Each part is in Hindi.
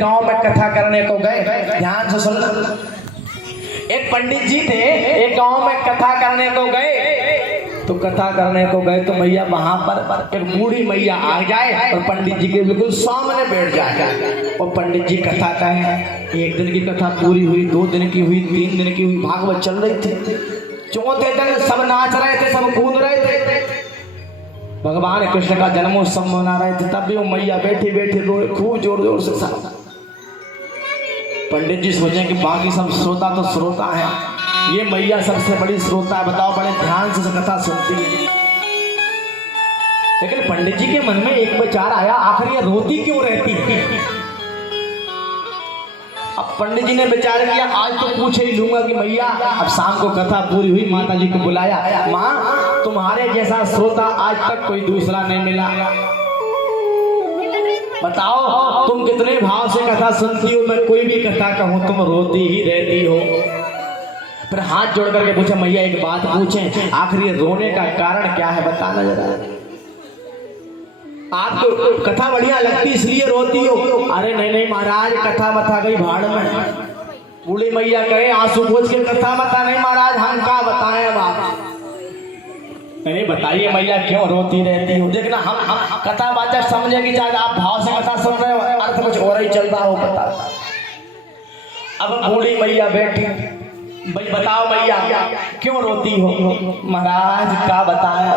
गांव में कथा करने को गए, ध्यान से सुनना। एक पंडित जी थे, एक गांव में कथा करने को गए। तो कथा करने को गए तो भैया वहां पर एक बूढ़ी मैया आ जाए और पंडित जी के बिल्कुल सामने बैठ जाए और पंडित जी कथा कहें। एक दिन की कथा पूरी हुई, 2 दिन की हुई, 3 दिन की हुई, भागवत चल रही थी। चौथे दिन सब नाच रहे थे, सब कूद रहे थे, भगवान कृष्ण का जन्मोत्सव मना रहे थे। तब भी वो मैया बैठी बैठी रोए खूब जोर जोर से। पंडित जी सोचे कि बाकी सब श्रोता तो श्रोता है, ये मैया सबसे बड़ी श्रोता है, बताओ बड़े ध्यान से कथा सुनती है। लेकिन पंडित जी के मन में एक विचार आया, आखिर ये रोती क्यों रहती है। अब पंडित जी ने विचार किया, आज तो पूछ ही लूंगा कि मैया, अब शाम को कथा पूरी हुई, माता जी को बुलाया, माँ तुम्हारे जैसा श्रोता आज तक कोई दूसरा नहीं मिला, बताओ तुम कितने भाव से कथा सुनती हो, मैं कोई भी कथा कहूं तुम रोती ही रहती हो। फिर हाथ जोड़ करके पूछा, मैया एक बात पूछें, आखिर ये रोने का कारण क्या है, बताना जरा। आपको कथा बढ़िया लगती इसलिए रोती हो। अरे नहीं नहीं महाराज, कथा मथा गई भाड़ में। बूढ़ी मैया कहे, आंसू पोंछ के कथा मथा नहीं महाराज, हम क्या बताएं अब आप। नहीं बताइए मैया क्यों रोती रहती हो। देखना हम कथा वाचक समझे कि चाहे आप भाव से कथा सुन रहे हो, अर्थ कुछ और ही चल रहा हो, बता। अब बूढ़ी मैया बैठी, भाई बताओ मैया क्यों रोती हो। महाराज क्या बताया।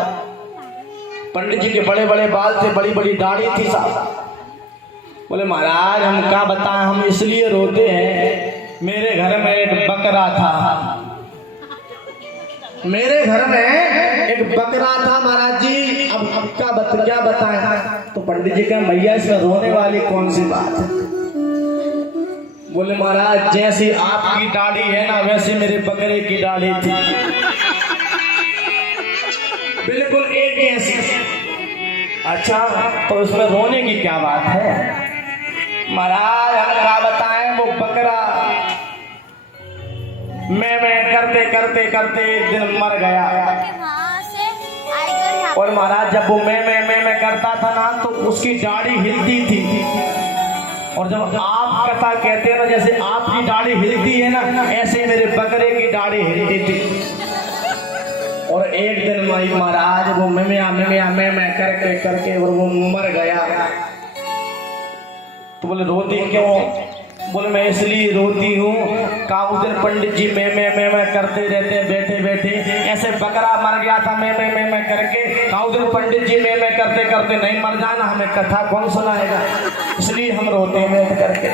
पंडित जी के बड़े बड़े बाल थे, बड़ी बड़ी दाढ़ी थी साहब। बोले महाराज हम क्या बताएं, हम इसलिए रोते हैं, मेरे घर में एक बकरा था, मेरे घर में एक बकरा था महाराज जी। अब क्या बताएं। तो पंडित जी कहे, मैया इसमें रोने वाली कौन सी बात है। बोले महाराज जैसी आपकी दाढ़ी है ना, वैसे मेरे बकरे की दाढ़ी थी, बिल्कुल एक जैसी। अच्छा तो उसमें रोने की क्या बात है। महाराज हम क्या बताएं, वो बकरा मैं करते एक दिन मर गया। और महाराज जब वो मैं करता था ना, तो उसकी दाढ़ी हिलती थी। और जब आप कथा कहते हैं ना, जैसे आपकी दाढ़ी हिलती है ना, ऐसे मेरे बकरे की दाढ़ी हिलती थी। और एक दिन महाराज वो मैं करके और वो मर गया। तो बोले रोती क्यों। बोले मैं इसलिए रोती हूँ, काऊ दिन पंडित जी मैं करते रहते बैठे बैठे, ऐसे बकरा मर गया था मैं करके, काऊ दिन पंडित जी मैं करते नहीं मर जाना, हमें कथा कौन सुनाएगा, इसलिए हम रोते हैं बैठ करके।